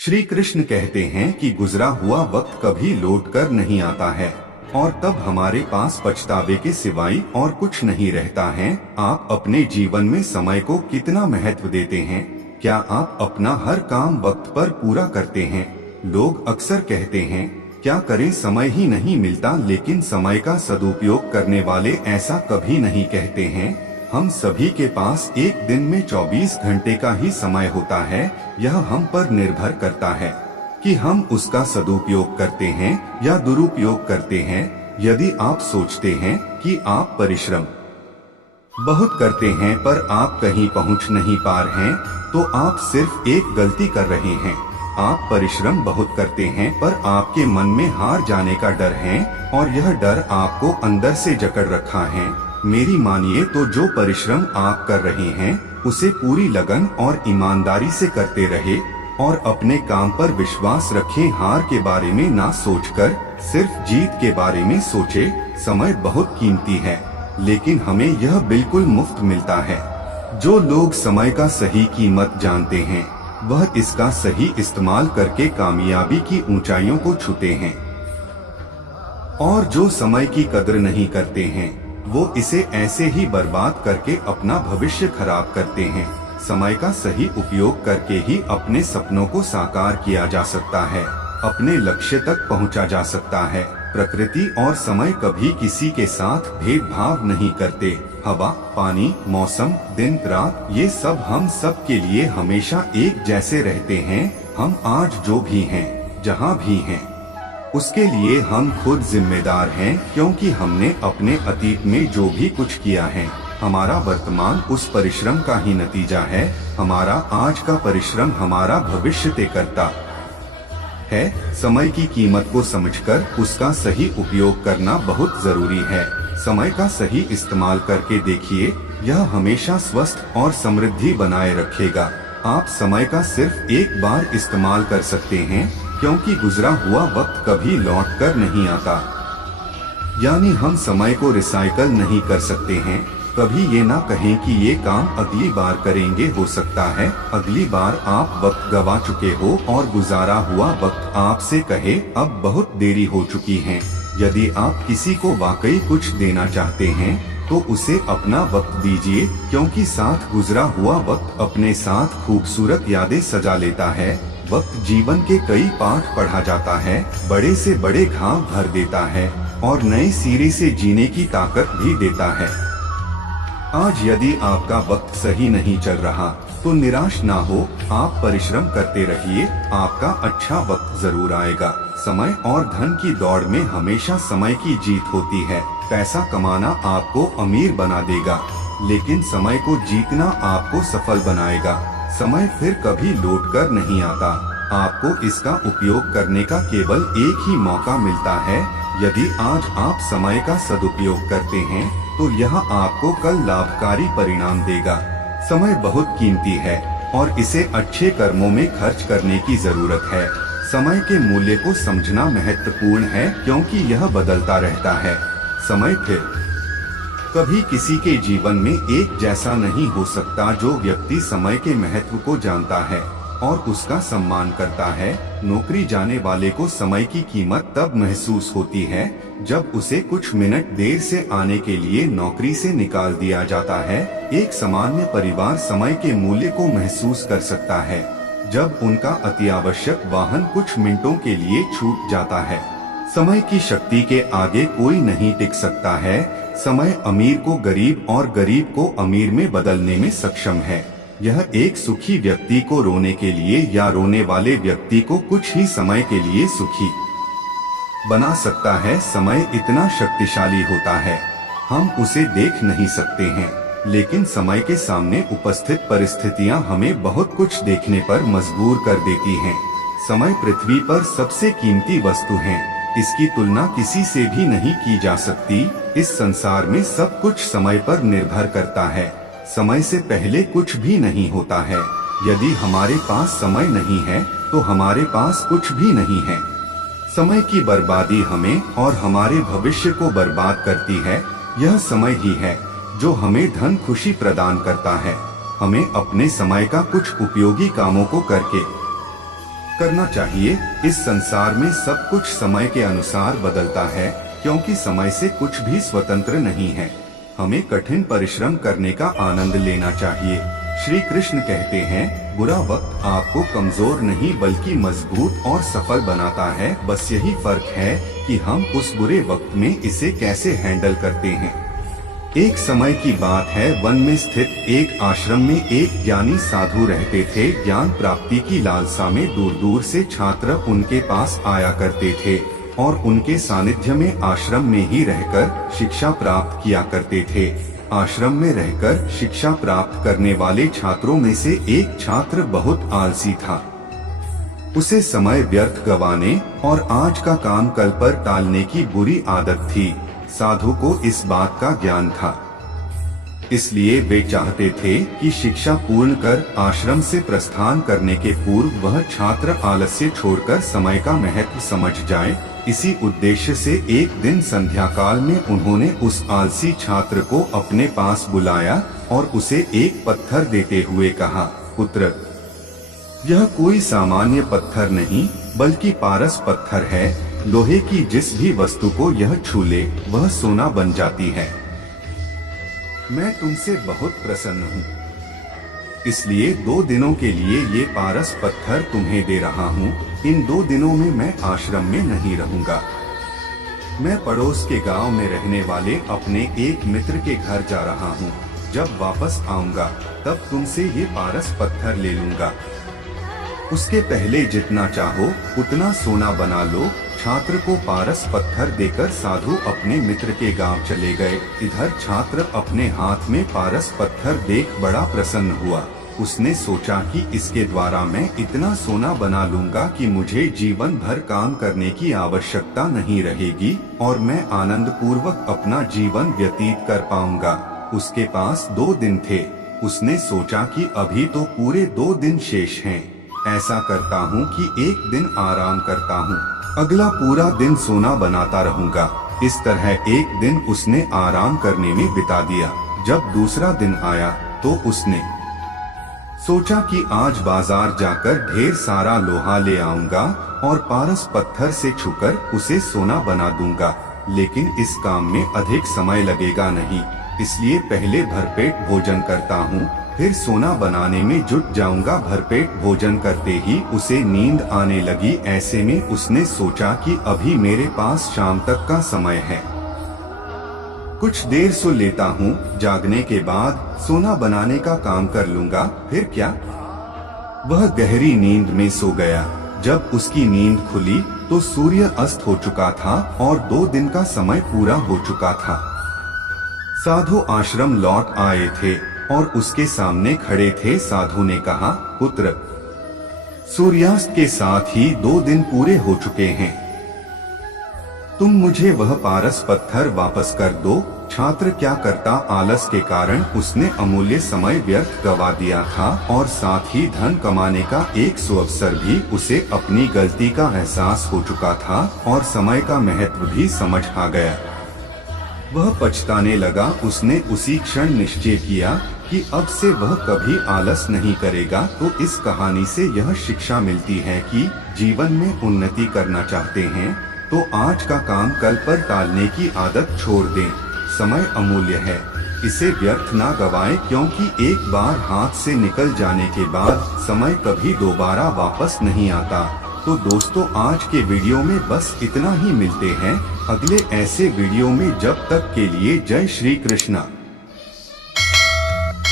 श्री कृष्ण कहते हैं कि गुजरा हुआ वक्त कभी लौट कर नहीं आता है और तब हमारे पास पछतावे के सिवाय और कुछ नहीं रहता है। आप अपने जीवन में समय को कितना महत्व देते हैं? क्या आप अपना हर काम वक्त पर पूरा करते हैं? लोग अक्सर कहते हैं क्या करें, समय ही नहीं मिलता, लेकिन समय का सदुपयोग करने वाले ऐसा कभी नहीं कहते हैं। हम सभी के पास एक दिन में 24 घंटे का ही समय होता है। यह हम पर निर्भर करता है कि हम उसका सदुपयोग करते हैं या दुरुपयोग करते हैं। यदि आप सोचते हैं कि आप परिश्रम बहुत करते हैं पर आप कहीं पहुंच नहीं पा रहे हैं, तो आप सिर्फ एक गलती कर रहे हैं। आप परिश्रम बहुत करते हैं पर आपके मन में हार जाने का डर है और यह डर आपको अंदर से जकड़ रखा है। मेरी मानिए तो जो परिश्रम आप कर रहे हैं उसे पूरी लगन और ईमानदारी से करते रहे और अपने काम पर विश्वास रखें। हार के बारे में ना सोचकर सिर्फ जीत के बारे में सोचे। समय बहुत कीमती है लेकिन हमें यह बिल्कुल मुफ्त मिलता है। जो लोग समय का सही कीमत जानते हैं वह इसका सही इस्तेमाल करके कामयाबी की ऊंचाइयों को छूते हैं और जो समय की कदर नहीं करते हैं वो इसे ऐसे ही बर्बाद करके अपना भविष्य खराब करते हैं। समय का सही उपयोग करके ही अपने सपनों को साकार किया जा सकता है, अपने लक्ष्य तक पहुंचा जा सकता है। प्रकृति और समय कभी किसी के साथ भेदभाव नहीं करते। हवा, पानी, मौसम, दिन रात, ये सब हम सब के लिए हमेशा एक जैसे रहते हैं। हम आज जो भी हैं, जहाँ भी हैं, उसके लिए हम खुद जिम्मेदार हैं, क्योंकि हमने अपने अतीत में जो भी कुछ किया है हमारा वर्तमान उस परिश्रम का ही नतीजा है। हमारा आज का परिश्रम हमारा भविष्य तय करता है। समय की कीमत को समझकर उसका सही उपयोग करना बहुत जरूरी है। समय का सही इस्तेमाल करके देखिए, यह हमेशा स्वस्थ और समृद्धि बनाए रखेगा। आप समय का सिर्फ एक बार इस्तेमाल कर सकते हैं, क्योंकि गुजरा हुआ वक्त कभी लौट कर नहीं आता। यानी हम समय को रिसाइकल नहीं कर सकते हैं। कभी ये ना कहें कि ये काम अगली बार करेंगे। हो सकता है अगली बार आप वक्त गवा चुके हो और गुजारा हुआ वक्त आपसे कहे अब बहुत देरी हो चुकी है। यदि आप किसी को वाकई कुछ देना चाहते हैं तो उसे अपना वक्त दीजिए, क्योंकि साथ गुजरा हुआ वक्त अपने साथ खूबसूरत यादें सजा लेता है। वक्त जीवन के कई पाठ पढ़ा जाता है, बड़े से बड़े घाव भर देता है और नए सिरे से जीने की ताकत भी देता है। आज यदि आपका वक्त सही नहीं चल रहा तो निराश ना हो, आप परिश्रम करते रहिए, आपका अच्छा वक्त जरूर आएगा। समय और धन की दौड़ में हमेशा समय की जीत होती है। पैसा कमाना आपको अमीर बना देगा, लेकिन समय को जीतना आपको सफल बनाएगा। समय फिर कभी लौट कर नहीं आता। आपको इसका उपयोग करने का केवल एक ही मौका मिलता है। यदि आज आप समय का सदुपयोग करते हैं तो यह आपको कल लाभकारी परिणाम देगा। समय बहुत कीमती है और इसे अच्छे कर्मों में खर्च करने की जरूरत है। समय के मूल्य को समझना महत्वपूर्ण है, क्योंकि यह बदलता रहता है। समय फिर कभी किसी के जीवन में एक जैसा नहीं हो सकता। जो व्यक्ति समय के महत्व को जानता है और उसका सम्मान करता है, नौकरी जाने वाले को समय की कीमत तब महसूस होती है जब उसे कुछ मिनट देर से आने के लिए नौकरी से निकाल दिया जाता है। एक सामान्य परिवार समय के मूल्य को महसूस कर सकता है जब उनका अतिआवश्यक वाहन कुछ मिनटों के लिए छूट जाता है। समय की शक्ति के आगे कोई नहीं टिक सकता है। समय अमीर को गरीब और गरीब को अमीर में बदलने में सक्षम है। यह एक सुखी व्यक्ति को रोने के लिए या रोने वाले व्यक्ति को कुछ ही समय के लिए सुखी बना सकता है। समय इतना शक्तिशाली होता है, हम उसे देख नहीं सकते हैं, लेकिन समय के सामने उपस्थित परिस्थितियां हमें बहुत कुछ देखने पर मजबूर कर देती हैं। समय पृथ्वी पर सबसे कीमती वस्तु है, इसकी तुलना किसी से भी नहीं की जा सकती। इस संसार में सब कुछ समय पर निर्भर करता है। समय से पहले कुछ भी नहीं होता है। यदि हमारे पास समय नहीं है तो हमारे पास कुछ भी नहीं है। समय की बर्बादी हमें और हमारे भविष्य को बर्बाद करती है। यह समय ही है जो हमें धन खुशी प्रदान करता है। हमें अपने समय का कुछ उपयोगी कामों को करके करना चाहिए। इस संसार में सब कुछ समय के अनुसार बदलता है, क्योंकि समय से कुछ भी स्वतंत्र नहीं है। हमें कठिन परिश्रम करने का आनंद लेना चाहिए। श्री कृष्ण कहते हैं, बुरा वक्त आपको कमजोर नहीं बल्कि मजबूत और सफल बनाता है। बस यही फर्क है कि हम उस बुरे वक्त में इसे कैसे हैंडल करते हैं। एक समय की बात है, वन में स्थित एक आश्रम में एक ज्ञानी साधु रहते थे। ज्ञान प्राप्ति की लालसा में दूर दूर से छात्र उनके पास आया करते थे और उनके सानिध्य में आश्रम में ही रहकर शिक्षा प्राप्त किया करते थे। आश्रम में रहकर शिक्षा प्राप्त करने वाले छात्रों में से एक छात्र बहुत आलसी था। उसे समय व्यर्थ गंवाने और आज का काम कल पर टालने की बुरी आदत थी। साधु को इस बात का ज्ञान था, इसलिए वे चाहते थे कि शिक्षा पूर्ण कर आश्रम से प्रस्थान करने के पूर्व वह छात्र आलस्य छोड़कर समय का महत्व समझ जाए। इसी उद्देश्य से एक दिन संध्या काल में उन्होंने उस आलसी छात्र को अपने पास बुलाया और उसे एक पत्थर देते हुए कहा, पुत्र, यह कोई सामान्य पत्थर नहीं बल्कि पारस पत्थर है। लोहे की जिस भी वस्तु को यह छू ले वह सोना बन जाती है। मैं तुमसे बहुत प्रसन्न हूँ, इसलिए 2 दिनों के लिए ये पारस पत्थर तुम्हें दे रहा हूँ। इन 2 दिनों में मैं आश्रम में नहीं रहूंगा। मैं पड़ोस के गांव में रहने वाले अपने एक मित्र के घर जा रहा हूँ। जब वापस आऊंगा तब तुमसे ये पारस पत्थर ले लूंगा। उसके पहले जितना चाहो उतना सोना बना लो। छात्र को पारस पत्थर देकर साधु अपने मित्र के गांव चले गए। इधर छात्र अपने हाथ में पारस पत्थर देख बड़ा प्रसन्न हुआ। उसने सोचा कि इसके द्वारा मैं इतना सोना बना लूंगा कि मुझे जीवन भर काम करने की आवश्यकता नहीं रहेगी और मैं आनंद पूर्वक अपना जीवन व्यतीत कर पाऊंगा। उसके पास 2 दिन थे। उसने सोचा कि अभी तो पूरे 2 दिन शेष हैं। ऐसा करता हूँ कि एक दिन आराम करता हूँ, अगला पूरा दिन सोना बनाता रहूंगा। इस तरह एक दिन उसने आराम करने में बिता दिया। जब दूसरा दिन आया तो उसने सोचा कि आज बाजार जाकर ढेर सारा लोहा ले आऊंगा और पारस पत्थर से छूकर उसे सोना बना दूंगा। लेकिन इस काम में अधिक समय लगेगा नहीं, इसलिए पहले भरपेट भोजन करता हूँ, फिर सोना बनाने में जुट जाऊंगा। भरपेट भोजन करते ही उसे नींद आने लगी। ऐसे में उसने सोचा कि अभी मेरे पास शाम तक का समय है, कुछ देर सो लेता हूँ। जागने के बाद सोना बनाने का काम कर लूंगा, फिर क्या। वह गहरी नींद में सो गया। जब उसकी नींद खुली तो सूर्य अस्त हो चुका था और 2 दिन का समय पूरा हो चुका था। साधु आश्रम लौट आए थे और उसके सामने खड़े थे। साधु ने कहा, पुत्र, सूर्यास्त के साथ ही 2 दिन पूरे हो चुके हैं। तुम मुझे वह पारस पत्थर वापस कर दो। छात्र क्या करता, आलस के कारण उसने अमूल्य समय व्यर्थ गवा दिया था और साथ ही धन कमाने का एक सुअवसर भी। उसे अपनी गलती का एहसास हो चुका था और समय का महत्व भी समझ आ गया। वह पछताने लगा। उसने उसी क्षण निश्चय किया कि अब से वह कभी आलस नहीं करेगा। तो इस कहानी से यह शिक्षा मिलती है कि जीवन में उन्नति करना चाहते हैं तो आज का काम कल पर टालने की आदत छोड़ दें। समय अमूल्य है, इसे व्यर्थ ना गवाएं, क्योंकि एक बार हाथ से निकल जाने के बाद समय कभी दोबारा वापस नहीं आता। तो दोस्तों, आज के वीडियो में बस इतना ही। मिलते हैं अगले ऐसे वीडियो में। जब तक के लिए जय श्री कृष्णा।